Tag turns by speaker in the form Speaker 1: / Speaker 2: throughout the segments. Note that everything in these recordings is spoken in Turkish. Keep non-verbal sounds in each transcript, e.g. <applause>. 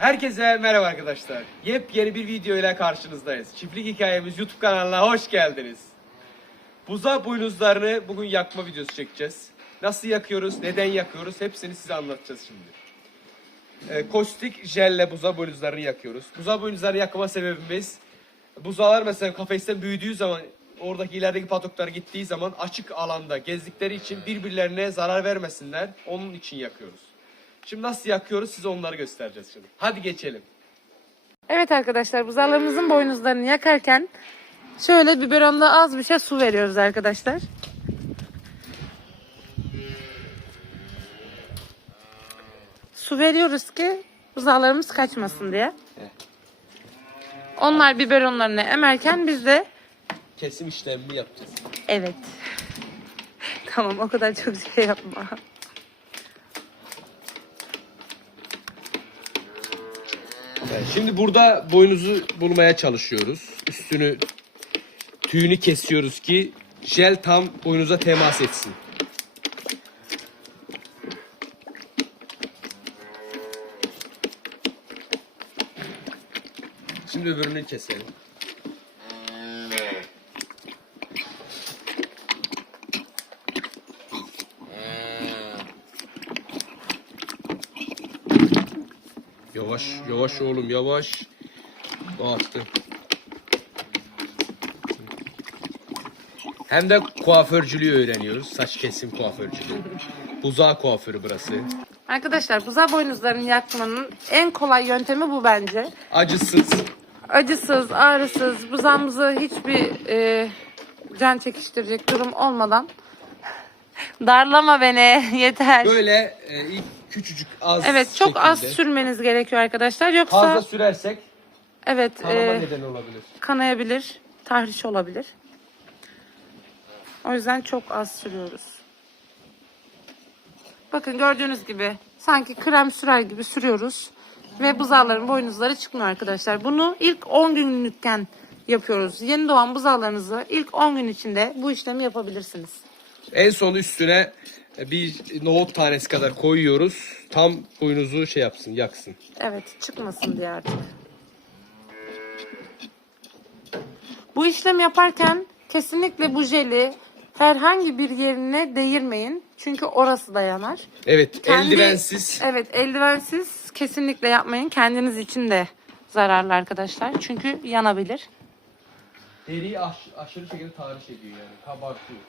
Speaker 1: Herkese merhaba arkadaşlar. Yepyeni bir video ile karşınızdayız. Çiftlik Hikayemiz YouTube kanalına hoş geldiniz. Buza boynuzlarını bugün yakma videosu çekeceğiz. Nasıl yakıyoruz, neden yakıyoruz hepsini size anlatacağız şimdi. Ee, kostik jelle buza boynuzlarını yakıyoruz. Buza boynuzlarını yakma sebebimiz buzalar mesela kafesten büyüdüğü zaman oradaki ilerideki patoklar gittiği zaman açık alanda gezdikleri için birbirlerine zarar vermesinler. Onun için yakıyoruz. Şimdi nasıl yakıyoruz size onları göstereceğiz şimdi. Hadi geçelim.
Speaker 2: Evet arkadaşlar buzağlarımızın boynuzlarını yakarken şöyle biberonda az bir şey su veriyoruz arkadaşlar. Su veriyoruz ki buzağlarımız kaçmasın diye.
Speaker 1: Evet.
Speaker 2: Onlar biberonlarını emerken biz de
Speaker 1: Kesim işlemini yapacağız.
Speaker 2: evet. <laughs> tamam o kadar çok şey yapma.
Speaker 1: Şimdi burada boynuzu bulmaya çalışıyoruz. Üstünü tüyünü kesiyoruz ki jel tam boynuza temas etsin. Şimdi öbürünü keselim. Yavaş, yavaş oğlum, yavaş. Dağıttı. Hem de kuaförcülüğü öğreniyoruz. Saç kesim kuaförcülüğü. Buzağı kuaförü burası.
Speaker 2: Arkadaşlar buzağı boynuzlarını yakmanın en kolay yöntemi bu bence.
Speaker 1: Acısız.
Speaker 2: acısız, ağrısız, buzağımızı hiçbir e, can çekiştirecek durum olmadan darlama beni <laughs> yeter.
Speaker 1: Böyle e, ilk küçücük az
Speaker 2: evet çok az
Speaker 1: şekilde.
Speaker 2: sürmeniz gerekiyor arkadaşlar yoksa
Speaker 1: Fazla sürersek
Speaker 2: evet
Speaker 1: kanama
Speaker 2: e,
Speaker 1: neden olabilir.
Speaker 2: kanayabilir, tahriş olabilir. O yüzden çok az sürüyoruz. Bakın gördüğünüz gibi sanki krem sürer gibi sürüyoruz. Ve buzağların boynuzları çıkmıyor arkadaşlar. Bunu ilk 10 günlükken yapıyoruz. Yeni doğan buzağlarınızı ilk 10 gün içinde bu işlemi yapabilirsiniz.
Speaker 1: En son üstüne bir nohut tanesi kadar koyuyoruz. Tam boynuzu şey yapsın, yaksın.
Speaker 2: Evet çıkmasın diye artık. Bu işlem yaparken kesinlikle bu jeli herhangi bir yerine değirmeyin. Çünkü orası da yanar.
Speaker 1: Evet,
Speaker 2: Kendi-
Speaker 1: eldivensiz.
Speaker 2: Evet eldivensiz kesinlikle yapmayın. Kendiniz için de zararlı arkadaşlar. Çünkü yanabilir.
Speaker 1: Deriyi aş- aşırı şekilde tahriş ediyor yani. Kabartıyor.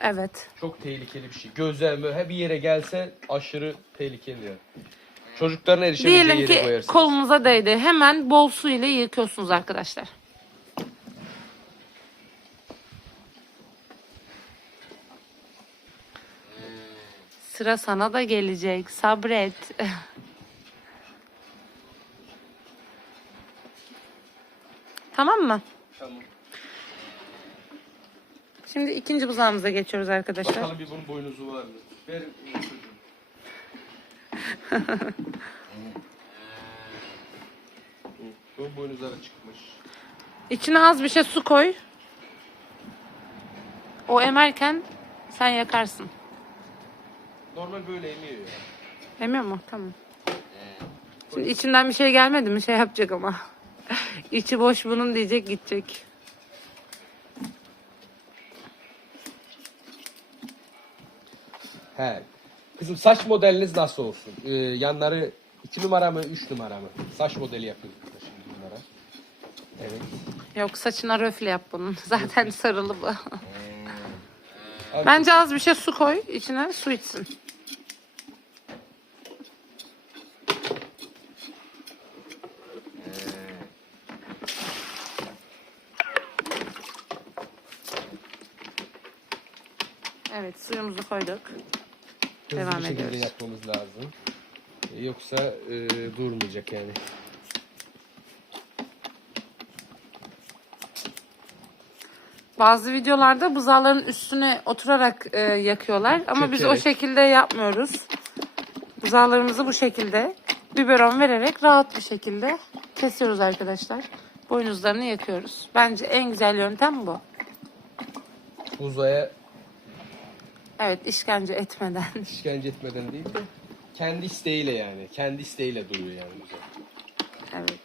Speaker 2: Evet.
Speaker 1: Çok tehlikeli bir şey. Gözler böyle bir yere gelse aşırı tehlikeli yani. Çocukların erişemeyeceği
Speaker 2: Diyelim
Speaker 1: yere
Speaker 2: ki
Speaker 1: koyarsınız.
Speaker 2: kolunuza değdi. Hemen bol su ile yıkıyorsunuz arkadaşlar. Sıra sana da gelecek. Sabret. <laughs> tamam mı?
Speaker 1: Tamam.
Speaker 2: Şimdi ikinci buzağımıza geçiyoruz arkadaşlar.
Speaker 1: Bakalım bir bunun boynuzu var mı? Ver Bunun boynuzları çıkmış.
Speaker 2: İçine az bir şey su koy. O emerken sen yakarsın.
Speaker 1: Normal böyle emiyor ya.
Speaker 2: Emiyor mu? Tamam. Şimdi içinden bir şey gelmedi mi? Şey yapacak ama. <laughs> İçi boş bunun diyecek gidecek.
Speaker 1: He. Kızım saç modeliniz nasıl olsun? Ee, yanları 2 numara mı 3 numara mı? Saç modeli yapıyoruz burada şimdi bunlara. Evet.
Speaker 2: Yok saçına röfle yap bunun. <laughs> Zaten sarılı bu.
Speaker 1: Abi,
Speaker 2: Bence az bir şey su koy. içine su içsin. Evet suyumuzu koyduk.
Speaker 1: Hızlı
Speaker 2: devam
Speaker 1: bir şekilde
Speaker 2: ediyoruz.
Speaker 1: yapmamız lazım. Ee, Yoksa e, durmayacak yani.
Speaker 2: Bazı videolarda buzağların üstüne oturarak e, yakıyorlar ama biz o
Speaker 1: Çökerek.
Speaker 2: şekilde yapmıyoruz. Buzağlarımızı bu şekilde biberon vererek rahat bir şekilde kesiyoruz arkadaşlar. Boynuzlarını yakıyoruz. Bence en güzel yöntem bu.
Speaker 1: Uzaya
Speaker 2: Evet işkence etmeden. <laughs>
Speaker 1: İşkence etmeden değil de kendi isteğiyle yani. Kendi isteğiyle duyuyor yani bize. Evet.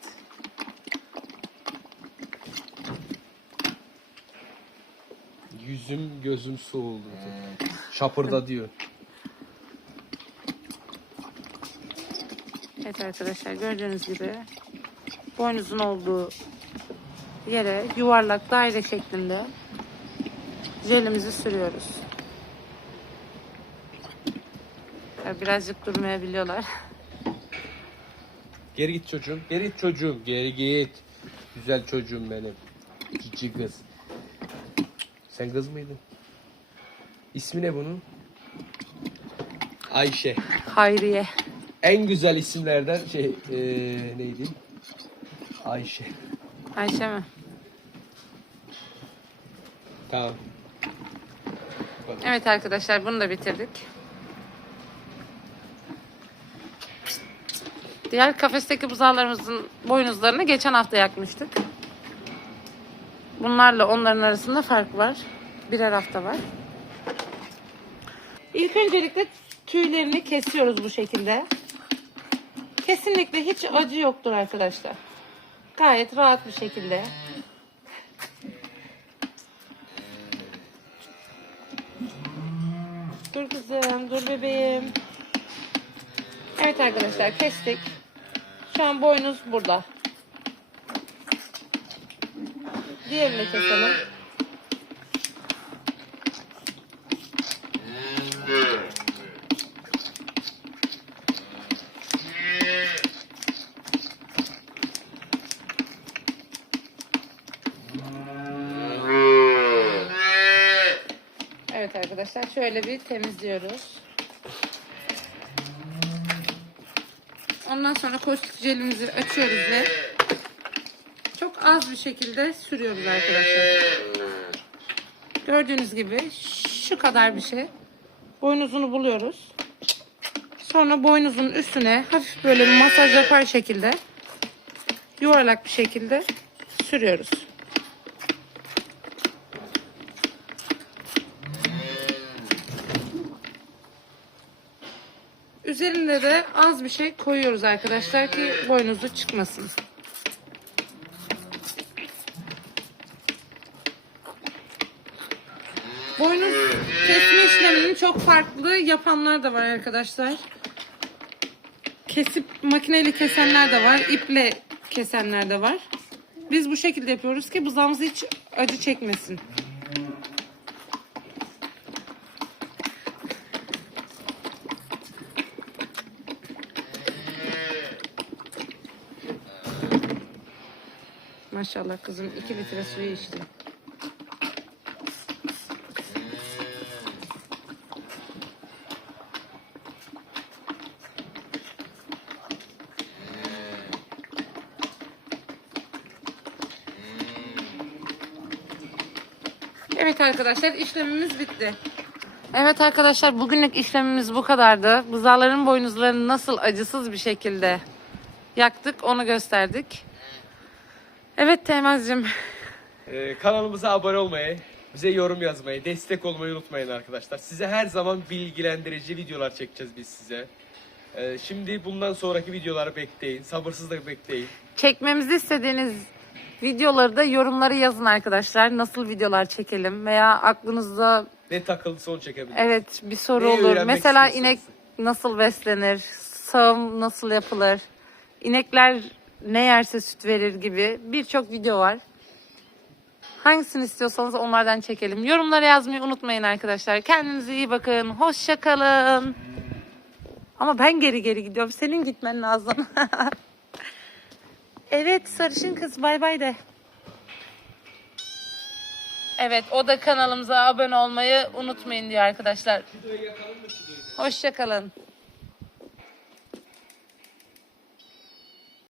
Speaker 1: Yüzüm gözüm su oldu. <laughs> Şapırda diyor.
Speaker 2: Evet arkadaşlar gördüğünüz gibi boynuzun olduğu yere yuvarlak daire şeklinde jelimizi sürüyoruz. Birazcık durmayabiliyorlar.
Speaker 1: Geri git çocuğum. Geri git çocuğum. Geri git. Güzel çocuğum benim. Cici kız. Sen kız mıydın? İsmi ne bunun? Ayşe.
Speaker 2: Hayriye.
Speaker 1: En güzel isimlerden şey eee neydi? Ayşe.
Speaker 2: Ayşe mi?
Speaker 1: Tamam.
Speaker 2: Evet arkadaşlar bunu da bitirdik. Diğer kafesteki buzağlarımızın boynuzlarını geçen hafta yakmıştık. Bunlarla onların arasında fark var. Birer hafta var. İlk öncelikle tüylerini kesiyoruz bu şekilde. Kesinlikle hiç acı yoktur arkadaşlar. Gayet rahat bir şekilde. Dur kızım, dur bebeğim. Evet arkadaşlar kestik. Şu an boynuz burada. Diğerini keselim. Evet arkadaşlar şöyle bir temizliyoruz. Ondan sonra kostik jelimizi açıyoruz ve çok az bir şekilde sürüyoruz arkadaşlar. Gördüğünüz gibi şu kadar bir şey. Boynuzunu buluyoruz. Sonra boynuzun üstüne hafif böyle masaj yapar şekilde yuvarlak bir şekilde sürüyoruz. Üzerinde de az bir şey koyuyoruz arkadaşlar ki boynuzu çıkmasın. Boynuz kesme işlemini çok farklı yapanlar da var arkadaşlar. Kesip makineyle kesenler de var, iple kesenler de var. Biz bu şekilde yapıyoruz ki buzağımız hiç acı çekmesin. Maşallah kızım 2 litre suyu içti. Evet arkadaşlar işlemimiz bitti. Evet arkadaşlar bugünlük işlemimiz bu kadardı. Buzağların boynuzlarını nasıl acısız bir şekilde yaktık onu gösterdik. Evet Teğmen'cim.
Speaker 1: Ee, kanalımıza abone olmayı, bize yorum yazmayı, destek olmayı unutmayın arkadaşlar. Size her zaman bilgilendirici videolar çekeceğiz biz size. Ee, şimdi bundan sonraki videoları bekleyin. Sabırsızlıkla bekleyin.
Speaker 2: Çekmemizi istediğiniz videoları da yorumlara yazın arkadaşlar. Nasıl videolar çekelim veya aklınızda
Speaker 1: Ne takıldı onu çekebiliriz.
Speaker 2: evet bir soru
Speaker 1: Neyi
Speaker 2: olur.
Speaker 1: öğrenmek
Speaker 2: Mesela
Speaker 1: istiyorsunuz?
Speaker 2: inek nasıl beslenir? Sağım nasıl yapılır? İnekler ne yerse süt verir gibi birçok video var. Hangisini istiyorsanız onlardan çekelim. Yorumlara yazmayı unutmayın arkadaşlar. Kendinize iyi bakın. Hoşça kalın. Ama ben geri geri gidiyorum. Senin gitmen lazım. <laughs> evet sarışın kız bay bay de. Evet o da kanalımıza abone olmayı unutmayın diyor arkadaşlar. Hoşça kalın.